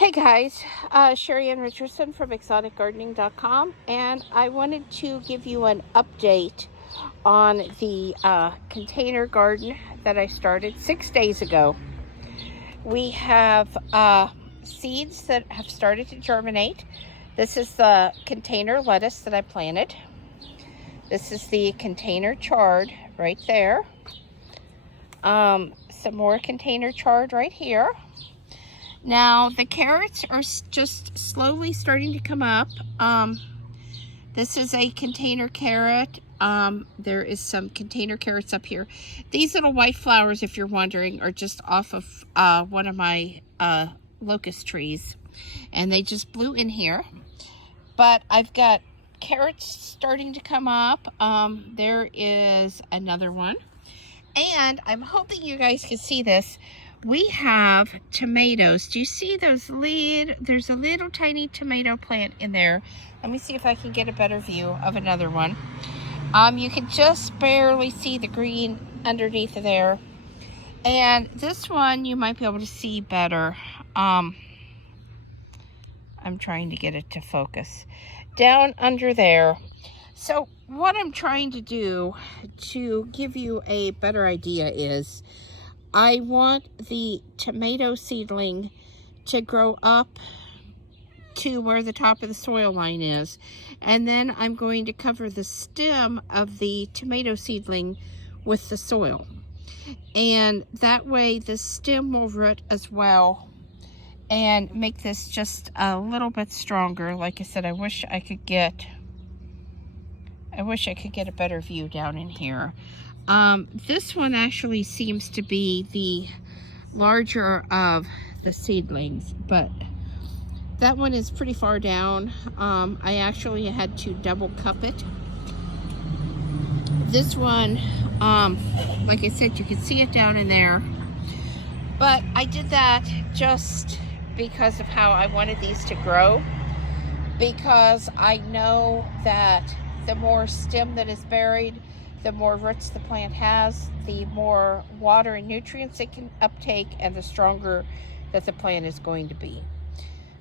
Hey guys, Sheri Ann Richerson from exoticgardening.com, and I wanted to give you an update on the container garden that I started 6 days ago. We have seeds that have started to germinate. This is the container lettuce that I planted. This is the container chard right there. Some more container chard right here. Now, the carrots are just slowly starting to come up. This is a container carrot. There is some container carrots up here. These little white flowers, if you're wondering, are just off of one of my locust trees. And they just blew in here. But I've got carrots starting to come up. There is another one. And I'm hoping you guys can see this. We have tomatoes. Do you see those there's a little tiny tomato plant in there. Let me see if I can get a better view of another one. You can just barely see the green underneath of there. And this one you might be able to see better. I'm trying to get it to focus. Down under there. So what I'm trying to do to give you a better idea is I want the tomato seedling to grow up to where the top of the soil line is. And then I'm going to cover the stem of the tomato seedling with the soil. And that way the stem will root as well and make this just a little bit stronger. Like I said, I wish I could get a better view down in here. This one actually seems to be the larger of the seedlings, but that one is pretty far down. I actually had to double cup it. This one, like I said, you can see it down in there, but I did that just because of how I wanted these to grow, because I know that the more stem that is buried, the more roots the plant has, the more water and nutrients it can uptake, and the stronger that the plant is going to be.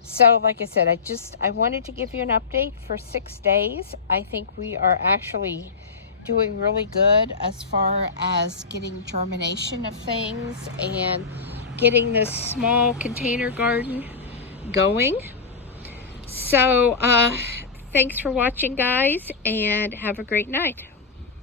So like I said, I wanted to give you an update for 6 days. I think we are actually doing really good as far as getting germination of things and getting this small container garden going. So thanks for watching, guys, and have a great night.